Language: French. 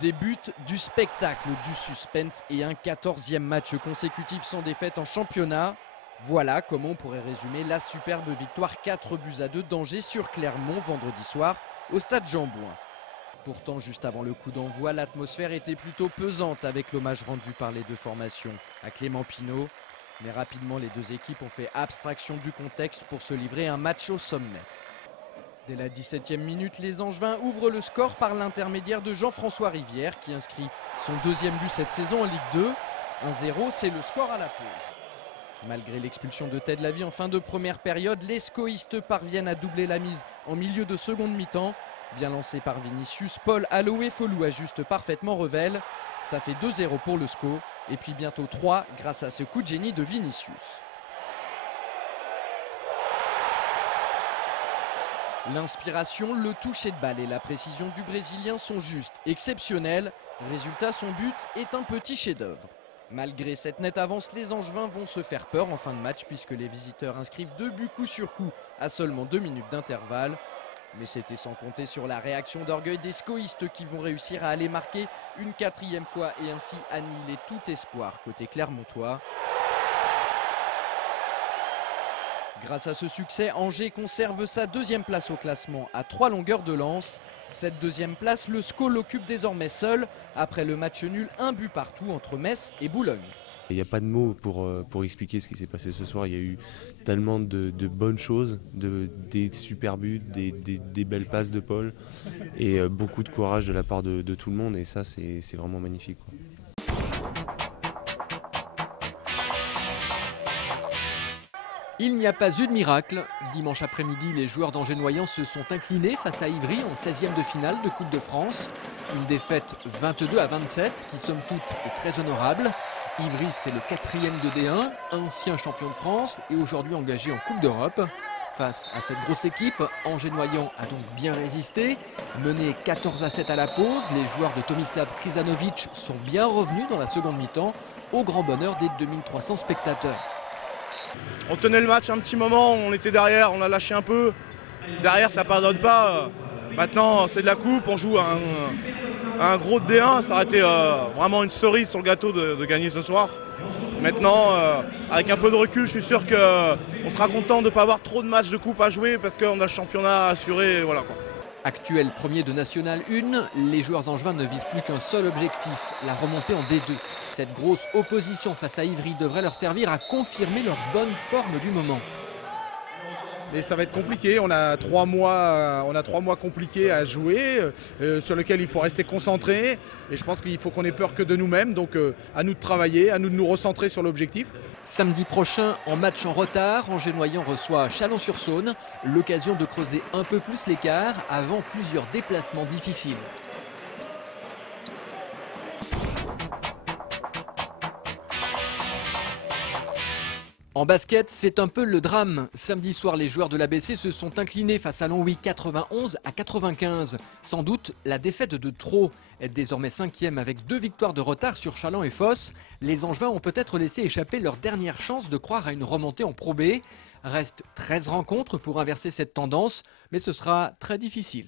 Des buts, du spectacle, du suspense et un 14e match consécutif sans défaite en championnat. Voilà comment on pourrait résumer la superbe victoire 4-2 d'Angers sur Clermont vendredi soir au stade Jean-Bouin. Pourtant, juste avant le coup d'envoi, l'atmosphère était plutôt pesante avec l'hommage rendu par les deux formations à Clément Pinault. Mais rapidement, les deux équipes ont fait abstraction du contexte pour se livrer un match au sommet. Dès la 17e minute, les Angevins ouvrent le score par l'intermédiaire de Jean-François Rivière qui inscrit son deuxième but cette saison en Ligue 2. 1-0, c'est le score à la pause. Malgré l'expulsion de Ted Lavie en fin de première période, les scoïstes parviennent à doubler la mise en milieu de seconde mi-temps. Bien lancé par Vinicius, Paul Aloé-Folou ajuste parfaitement Revel. Ça fait 2-0 pour le SCO et puis bientôt 3 grâce à ce coup de génie de Vinicius. L'inspiration, le toucher de balle et la précision du Brésilien sont justes, exceptionnels. Résultat, son but est un petit chef-d'œuvre. Malgré cette nette avance, les Angevins vont se faire peur en fin de match puisque les visiteurs inscrivent 2 buts coup sur coup à seulement 2 minutes d'intervalle. Mais c'était sans compter sur la réaction d'orgueil des scoïstes qui vont réussir à aller marquer une 4e fois et ainsi annihiler tout espoir côté clermontois. Grâce à ce succès, Angers conserve sa 2e place au classement à 3 longueurs de lance. Cette 2e place, le SCO l'occupe désormais seul après le match nul 1 but partout entre Metz et Boulogne. Il n'y a pas de mots pour expliquer ce qui s'est passé ce soir. Il y a eu tellement de bonnes choses, des super buts, des belles passes de Paul et beaucoup de courage de la part de tout le monde et ça c'est vraiment magnifique, quoi. Il n'y a pas eu de miracle. Dimanche après-midi, les joueurs d'Angers-Noyant se sont inclinés face à Ivry en 16e de finale de Coupe de France. Une défaite 22-27 qui, somme toute, est très honorable. Ivry, c'est le 4e de D1, ancien champion de France et aujourd'hui engagé en Coupe d'Europe. Face à cette grosse équipe, Angers-Noyant a donc bien résisté. Mené 14-7 à la pause, les joueurs de Tomislav Krizanovic sont bien revenus dans la seconde mi-temps, au grand bonheur des 2300 spectateurs. On tenait le match un petit moment, on était derrière, on a lâché un peu. Derrière, ça ne pardonne pas. Maintenant, c'est de la coupe, on joue un gros D1. Ça aurait été vraiment une cerise sur le gâteau de gagner ce soir. Maintenant, avec un peu de recul, je suis sûr qu'on sera content de ne pas avoir trop de matchs de coupe à jouer parce qu'on a le championnat assuré. Voilà, quoi. Actuel premier de National 1, les joueurs angevins ne visent plus qu'un seul objectif, la remontée en D2. Cette grosse opposition face à Ivry devrait leur servir à confirmer leur bonne forme du moment. Et ça va être compliqué, on a 3 mois compliqués à jouer, sur lesquels il faut rester concentré. Et je pense qu'il faut qu'on ait peur que de nous-mêmes, donc à nous de travailler, à nous de nous recentrer sur l'objectif. Samedi prochain, en match en retard, Angers-Noyant reçoit Chalon-sur-Saône. L'occasion de creuser un peu plus l'écart avant plusieurs déplacements difficiles. En basket, c'est un peu le drame. Samedi soir, les joueurs de l'ABC se sont inclinés face à Longwy 91-95. Sans doute la défaite de trop. Désormais 5e avec 2 victoires de retard sur Challans et Fosse, les Angevins ont peut-être laissé échapper leur dernière chance de croire à une remontée en Pro B. Reste 13 rencontres pour inverser cette tendance, mais ce sera très difficile.